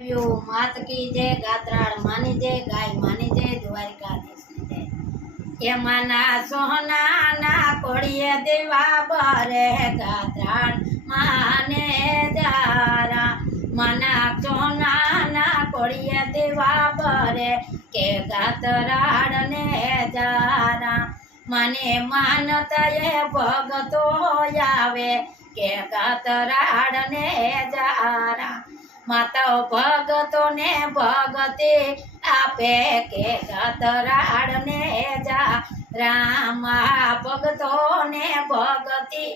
मात की जय गात्राड़ मानी जय गाय मानी जय द्वारिकाधीश जय ये मना सोहना ना कोड़िए देवा बरे गात्राड़ माने जारा मना सोहना ना कोड़िए देवा बरे के गात्राड़ ने जारा मने मानता ये भगतो यावे के गात्राड़ ने जारा माता भगतो ने भगते आपे के गात्राड़ ने जा रामा भगतो ने भगती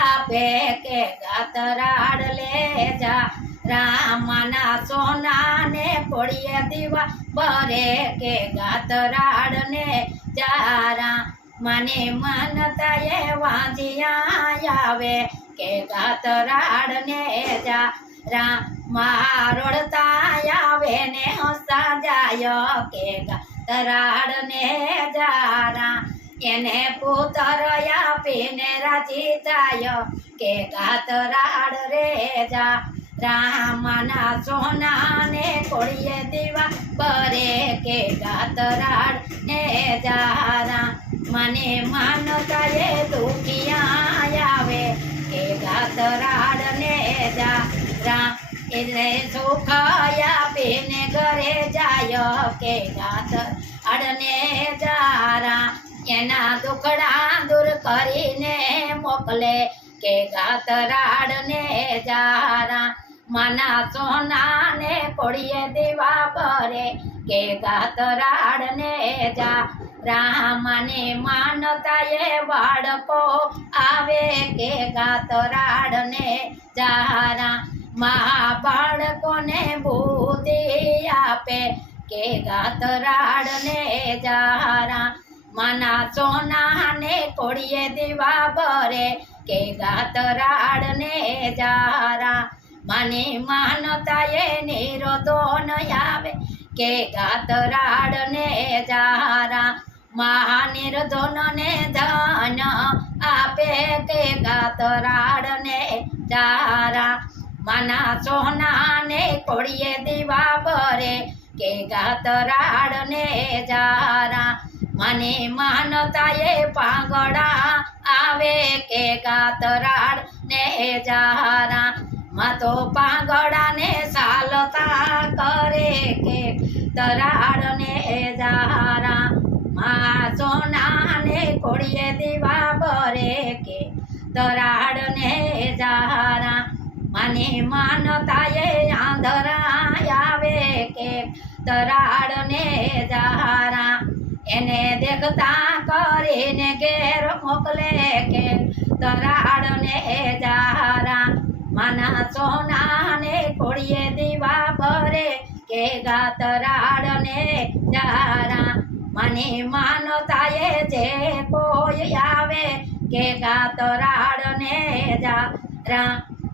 आपे के गात्राड़ ले जा रामना सोना ने कोड़िए दीवा बरे के गात्राड़ ने जा मने मनता ये वाजिया आवे के गात्राड़ ने जा रोड़ता आवे ने हंसा जायो के गात्राड़ ने जारा एने पुत्र आपीने राजी जायो के गात्राड़ रे जा रामना सोना ने कोड़िए दीवा बरे के गात्राड़ ने जारा मने मानता ये दुखिया आवे के गात्राड़ ने जा એટલે સુખ આપીને ઘરે જાય કે ગાत्राड़ને જારા એના દુખડા દૂર કરીને મોકલે કે ગાत्राड़ને જારા મના સોનાને કોળીએ દેવા બરે કે ગાत्राड़ને જા રામને માનતા એ બાળકો આવે કે ગાत्राड़ને જારા बाळको ने बुद्धि आपे के गात्राड़ ने जारा मना सोना ने कोड़िए दीवा बरे के गात्राड़ ने जारा मने मानता ये निरोधन आवे के गात्राड़ ने जारा महानिर्धन ने धन आपे के गात्राड़ ने जारा मना सोना ने कोड़िए दीवा बरे के गात्राड़ ने जारा मने मानता ये पागड़ा आवे के गात्राड़ ने जारा मतो पागड़ा ने सालता करे के गात्राड़ ने जारा मा सोना ने कोड़िए दीवा बरे के गात्राड़ ने जारा मने मानता ये आंधरा आवे के गात्राड़ ने जारा एने देखता करीने घेर मोकले के गात्राड़ ने जारा मना सोना ने कोड़िए दीवा बरे के गात्राड़ ने जारा मने मानता ये जे कोई आवे के गात्राड़ ने जारा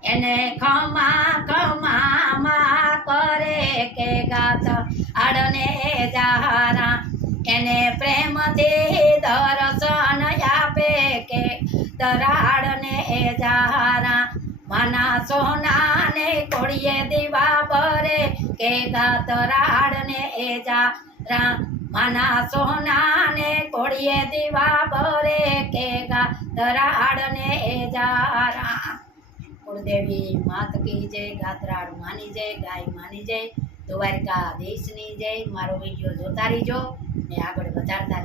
एने खमा खमा मा करे के गात्राड़ ने जारा एने प्रेम थी दर्शन आपे के गात्राड़ ने जारा मना सोना ने कोड़िए दीवा बरे के गात्राड़ ने जारा मना सोना ने कोड़िए दीवा बरे के गात्राड़ ने जारा कुलदेवी मात की जय गात्राड़ मानी जय गाय मानी जय द्वारिकाधीशनी जय। मारो विडियो जोता रहीजो ने आगळ वधारता